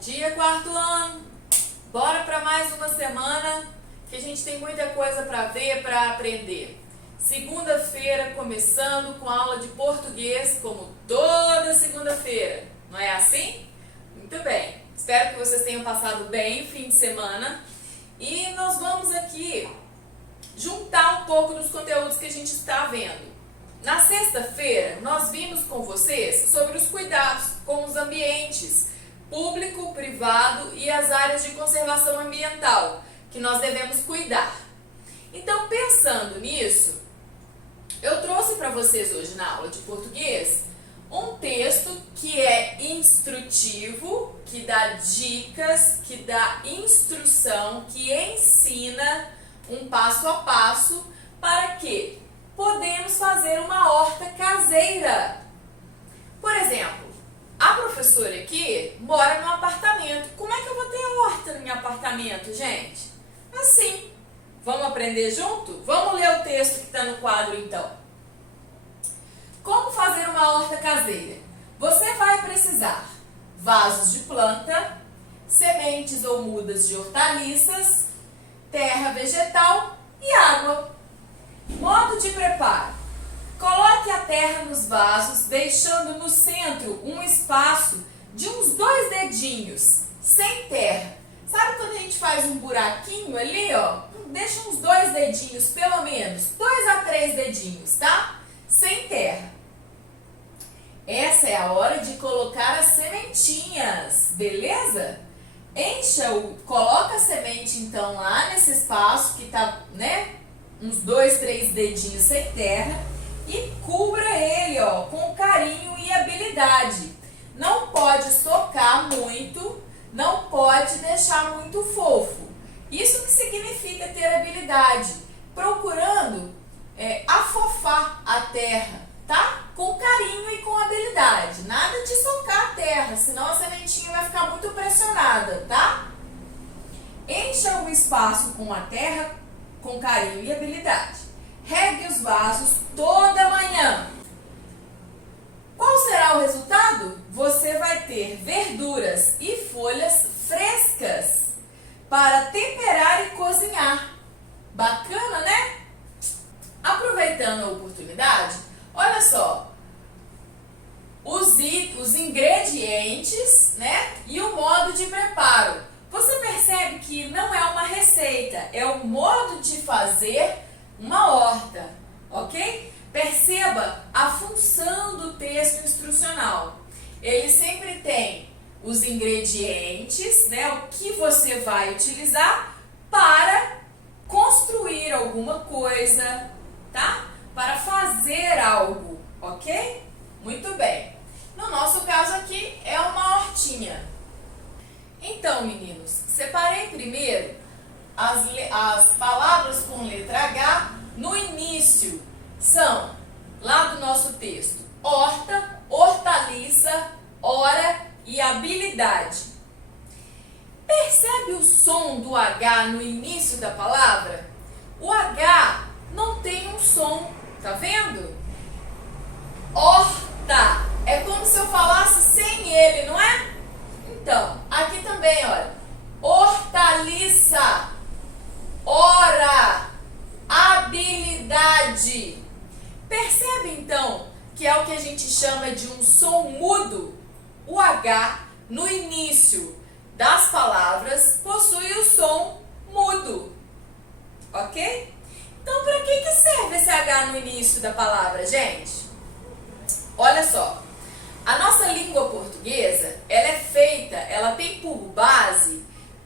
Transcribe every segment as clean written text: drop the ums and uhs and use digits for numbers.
dia, quarto ano! Bora para mais uma semana que a gente tem muita coisa para ver, para aprender. Segunda-feira começando com aula de português, como toda segunda-feira. Não é assim? Muito bem. Espero que vocês tenham passado bem o fim de semana. E nós vamos aqui juntar um pouco dos conteúdos que a gente está vendo. Na sexta-feira, nós vimos com vocês sobre os cuidados com os ambientes público, privado e as áreas de conservação ambiental, que nós devemos cuidar. Então, pensando nisso, eu trouxe para vocês hoje na aula de português um texto que é instrutivo, que dá dicas, que dá instrução, que ensina um passo a passo para que podemos fazer uma horta caseira. Por exemplo, a professora aqui mora num apartamento. Como é que eu vou ter horta no meu apartamento, gente? Assim. Vamos aprender junto? Vamos ler o texto que está no quadro, então. Como fazer uma horta caseira? Você vai precisar vasos de planta, sementes ou mudas de hortaliças, terra vegetal e água. Modo de preparo. Coloque a terra nos vasos, deixando no centro um espaço de uns 2 dedinhos, sem terra. Sabe quando a gente faz um buraquinho ali, ó? Deixa uns 2 dedinhos, pelo menos, 2 a 3 dedinhos, tá? Sem terra. Essa é a hora de colocar as sementinhas, beleza? Coloca a semente então lá nesse espaço que tá, né? Uns 2, 3 dedinhos sem terra. E cubra ele, ó, com carinho e habilidade. Não pode socar muito, não pode deixar muito fofo. Isso que significa ter habilidade, procurando afofar a terra, tá? Com carinho e com habilidade. Nada de socar a terra, senão a sementinha vai ficar muito pressionada, tá? Encha o espaço com a terra com carinho e habilidade. Regue os vasos toda manhã. Qual será o resultado? Você vai ter verduras e folhas frescas para temperar e cozinhar. Bacana, né? Aproveitando a oportunidade, olha só. Os ingredientes, né? E o modo de preparo. Você percebe que não é uma receita, é o modo de fazer uma horta, ok? Perceba a função do texto instrucional. Ele sempre tem os ingredientes, né? O que você vai utilizar para construir alguma coisa, tá? Para fazer algo, ok? Muito bem. No nosso caso aqui é uma hortinha. Então, meninos, separei primeiro as palavras com letra H no início. São, lá do nosso texto, horta, hortaliça, hora e habilidade. Percebe o som do H no início da palavra? O H não tem um som, tá vendo? Horta, é como se eu falasse sem ele, não é? Então, aqui também, olha, hortaliça, hora, habilidade. Percebe então que é o que a gente chama de um som mudo? O H no início das palavras possui o som mudo, ok? Então, para que serve esse H no início da palavra, gente? Olha só, a nossa língua portuguesa, ela tem por base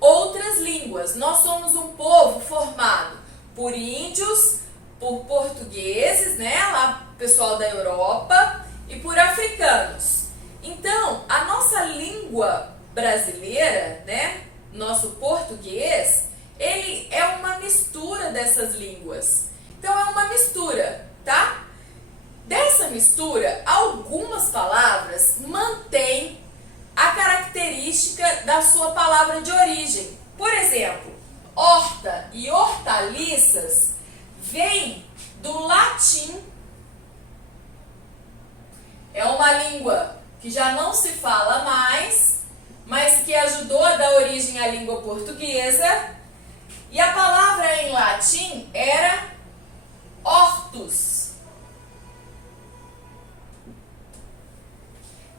outras línguas. Nós somos um povo formado por índios, por portugueses, né, lá pessoal da Europa, e por africanos. Então, a nossa língua brasileira, né, nosso português, ele é uma mistura dessas línguas. Então, é uma mistura, tá? Dessa mistura, algumas palavras mantêm a característica da sua palavra de origem. Por exemplo, horta e hortaliças vem do latim. É uma língua que já não se fala mais, mas que ajudou a dar origem à língua portuguesa. E a palavra em latim era hortus,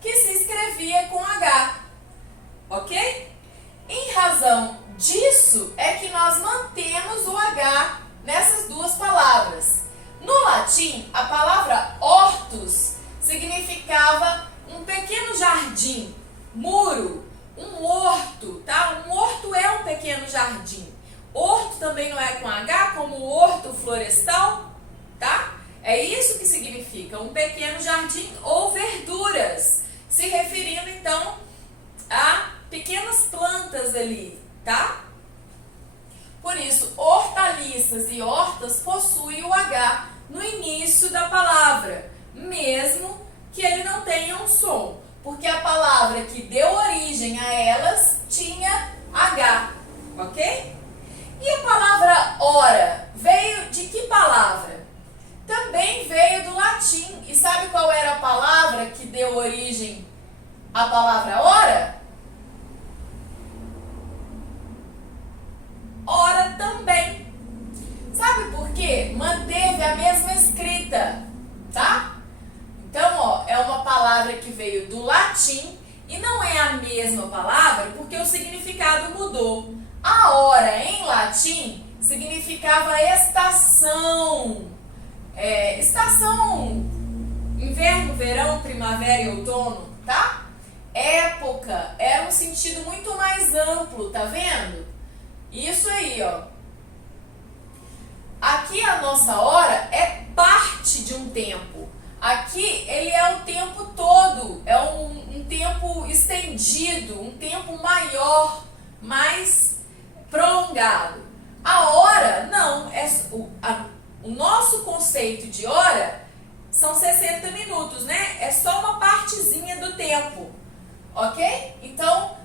que se escrevia com H, ok? Em razão disso é que nós mantemos o H nessas duas palavras. No latim, a palavra hortus significava um pequeno jardim, muro, um horto, tá? Um horto é um pequeno jardim. Horto também não é com H, como horto florestal, tá? É isso que significa, um pequeno jardim ou verduras, se referindo então a pequenas plantas ali, tá? Por isso, hortaliças e hortas possuem o H no início da palavra, mesmo que ele não tenha um som, porque a palavra que deu origem a elas tinha H, ok? E a palavra hora veio de que palavra? Também veio do latim. E sabe qual era a palavra que deu origem à palavra hora? Hora também. Sabe por quê? Manteve a mesma escrita, tá? Então, ó, é uma palavra que veio do latim e não é a mesma palavra porque o significado mudou. A hora em latim significava estação. Estação inverno, verão, primavera e outono, tá? Época era um sentido muito mais amplo, tá vendo? Isso aí, ó. Aqui a nossa hora é parte de um tempo. Aqui ele é o tempo todo, é um tempo estendido, um tempo maior, mais prolongado. A hora, não, o nosso conceito de hora são 60 minutos, né? É só uma partezinha do tempo, ok? Então,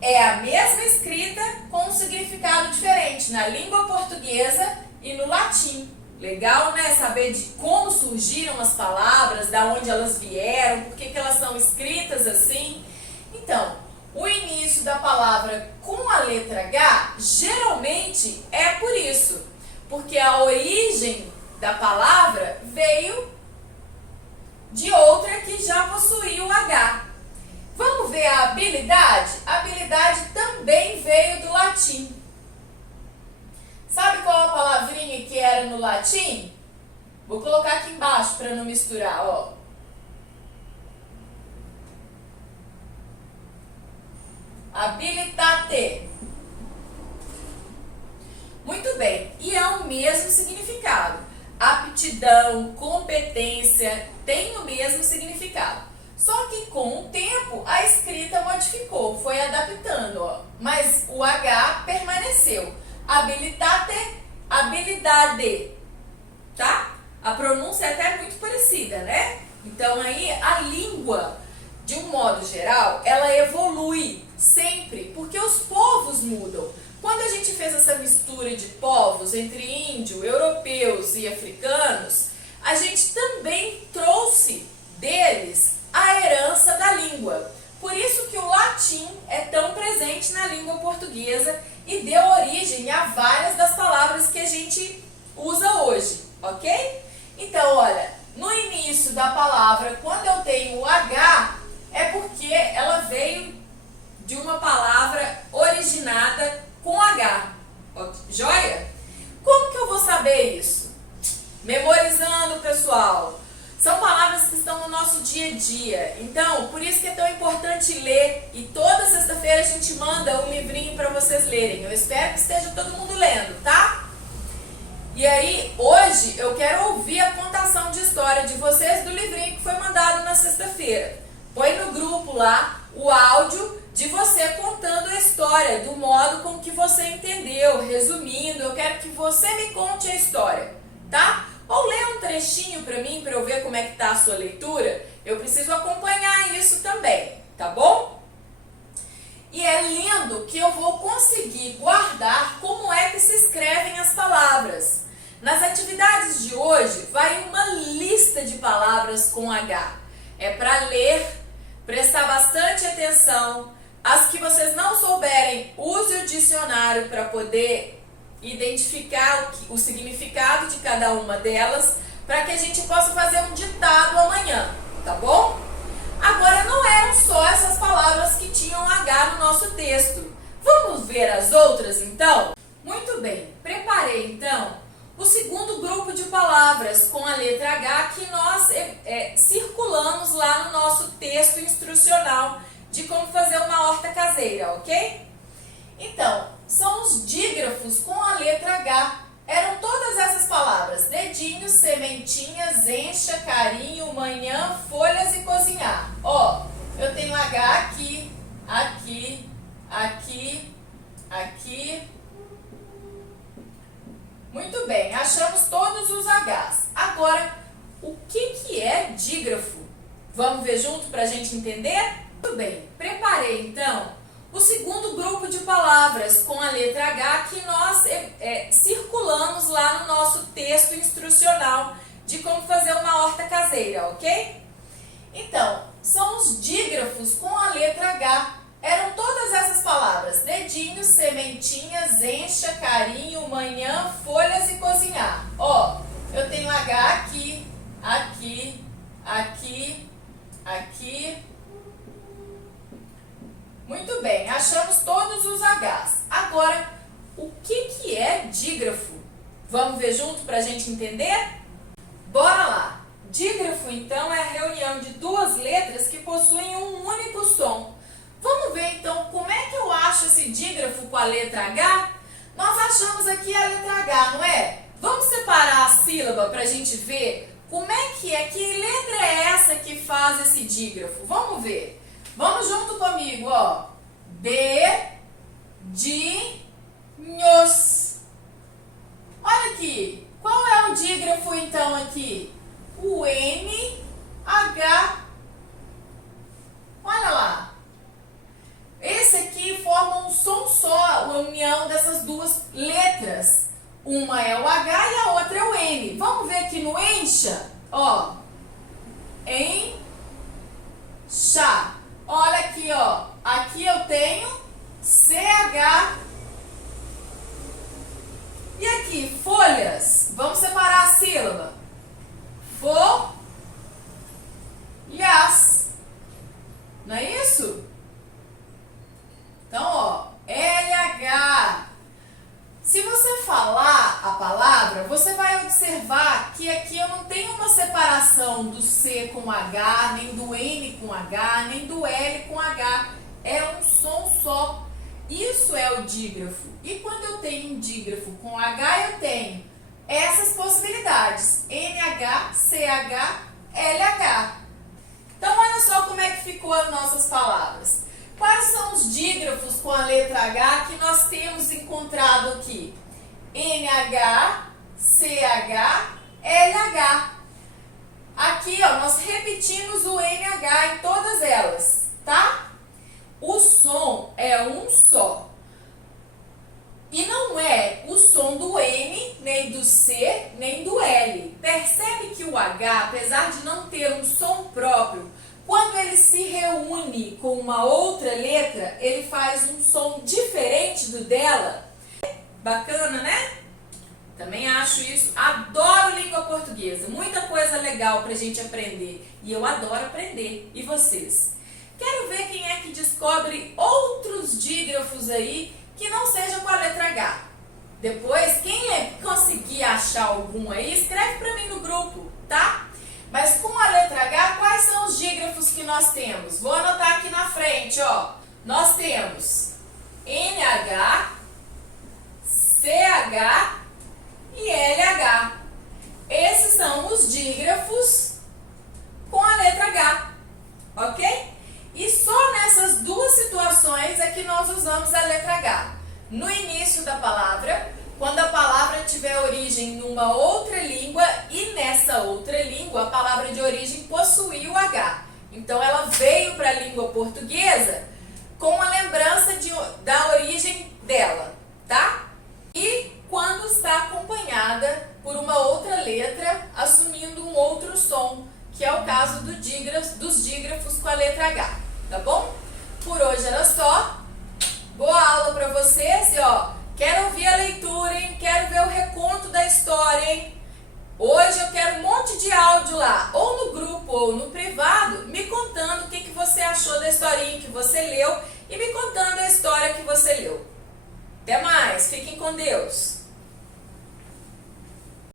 é a mesma escrita com um significado diferente na língua portuguesa e no latim. Legal, né? Saber de como surgiram as palavras, da onde elas vieram, por que elas são escritas assim. Então, o início da palavra com a letra H geralmente é por isso, porque a origem da palavra veio de outra que já possuía o H. Vamos ver a habilidade? A habilidade também veio do latim. Sabe qual a palavrinha que era no latim? Vou colocar aqui embaixo para não misturar, ó. Habilitate. Muito bem, e é o mesmo significado. Aptidão, competência, tem o mesmo significado. Só que com o tempo a escrita modificou, foi adaptando, ó. Mas o H permaneceu. Habilitate, habilidade, tá? A pronúncia é até muito parecida, né? Então aí a língua, de um modo geral, ela evolui sempre, porque os povos mudam. Quando a gente fez essa mistura de povos entre índio, europeus e africanos, a gente também trouxe deles a herança da língua. Por isso que o latim é tão presente na língua portuguesa e deu origem a várias das palavras que a gente usa hoje, ok? Então, olha, no início da palavra, quando eu tenho o H, é porque ela veio de uma palavra originada com H, joia? Como que eu vou saber isso? Memorizando, pessoal. São palavras que estão no nosso dia a dia. Então, por isso que é tão importante ler. E toda sexta-feira a gente manda um livrinho para vocês lerem. Eu espero que esteja todo mundo lendo, tá? E aí, hoje eu quero ouvir a contação de história de vocês do livrinho que foi mandado na sexta-feira. Põe no grupo lá o áudio de você contando a história, do modo com que você entendeu, resumindo. Eu quero que você me conte a história, tá? Ou lê um trechinho para mim, para eu ver como é que tá a sua leitura. Eu preciso acompanhar isso também, tá bom? E é lendo que eu vou conseguir guardar como é que se escrevem as palavras. Nas atividades de hoje, vai uma lista de palavras com H. É para ler, prestar bastante atenção, As que vocês não souberem, use o dicionário para poder identificar o significado de cada uma delas, para que a gente possa fazer um ditado amanhã, tá bom? Agora, não eram só essas palavras que tinham H no nosso texto. Vamos ver as outras, então? Muito bem, preparei, então, o segundo grupo de palavras com a letra H que nós circulamos lá no nosso texto instrucional de como fazer uma horta caseira, ok? Então, são os dígrafos com a letra H. Eram todas essas palavras: dedinho, sementinhas, encha, carinho, manhã, folhas e cozinhar. Ó, eu tenho H aqui, aqui, aqui, aqui. Muito bem, achamos todos os Hs. Agora, o que é dígrafo? Vamos ver junto para a gente entender? Muito bem, preparei então o segundo grupo de palavras com a letra H que nós circulamos lá no nosso texto instrucional de como fazer uma horta caseira, ok? Então, são os dígrafos com a letra H. Eram todas essas palavras: dedinho, sementinhas, encha, carinho, manhã, folhas e cozinhar. Ó, eu tenho H aqui, aqui, aqui, aqui. Muito bem, achamos todos os Hs. Agora, o que é dígrafo? Vamos ver junto para a gente entender? Bora lá! Dígrafo, então, é a reunião de duas letras que possuem um único som. Vamos ver, então, como é que eu acho esse dígrafo com a letra H? Nós achamos aqui a letra H, não é? Vamos separar a sílaba para a gente ver como é, que letra é essa que faz esse dígrafo. Vamos ver. Vamos junto comigo, ó. Dedinhos. Olha aqui. Qual é o dígrafo, então, aqui? O NH. Olha lá. Esse aqui forma um som só, a união dessas duas letras. Uma é o H e a outra é o N. Vamos ver aqui no encha, ó. Encha. Olha aqui, ó. Aqui eu tenho CH. E aqui, folhas. Vamos separar a sílaba. Folhas. Não é isso? Então, ó, LH. Se você falar a palavra, você vai observar que aqui eu não tenho uma separação do C com H, nem do N com H, nem do L com H. É um som só. Isso é o dígrafo. E quando eu tenho um dígrafo com H, eu tenho essas possibilidades: NH, CH, LH. Então, olha só como é que ficou as nossas palavras. Quais são os dígrafos com a letra H que nós temos encontrado aqui? NH, CH, LH. Aqui, ó, nós repetimos o NH em todas elas, tá? O som é um só. E não é o som do N, nem do C, nem do L. Percebe que o H, apesar de não ter um som próprio, quando ele se reúne com uma outra letra, ele faz um som diferente do dela. Bacana, né? Também acho isso. Adoro língua portuguesa. Muita coisa legal pra gente aprender. E eu adoro aprender. E vocês? Quero ver quem é que descobre outros dígrafos aí que não seja com a letra H. Depois, quem conseguir achar algum aí, escreve pra mim no grupo, tá? Mas com a letra H, quais são os dígrafos que nós temos? Vou anotar aqui na frente, ó. Nós temos NH, CH e LH. Esses são os dígrafos com a letra H, ok? E só nessas duas situações é que nós usamos a letra H. No início da palavra, quando a palavra tiver origem numa outra língua e nessa outra língua a palavra de origem possuiu o H. Então ela veio para a língua portuguesa com a lembrança da origem dela, tá? E quando está acompanhada por uma outra letra assumindo um outro som, que é o caso dos dígrafos com a letra H, tá bom? Por hoje era só. Boa aula para vocês e ó, quero ouvir a leitura, hein? Quero ver o reconto da história, hein? Hoje eu quero um monte de áudio lá, ou no grupo ou no privado, me contando o que você achou da historinha que você leu e me contando a história que você leu. Até mais, fiquem com Deus!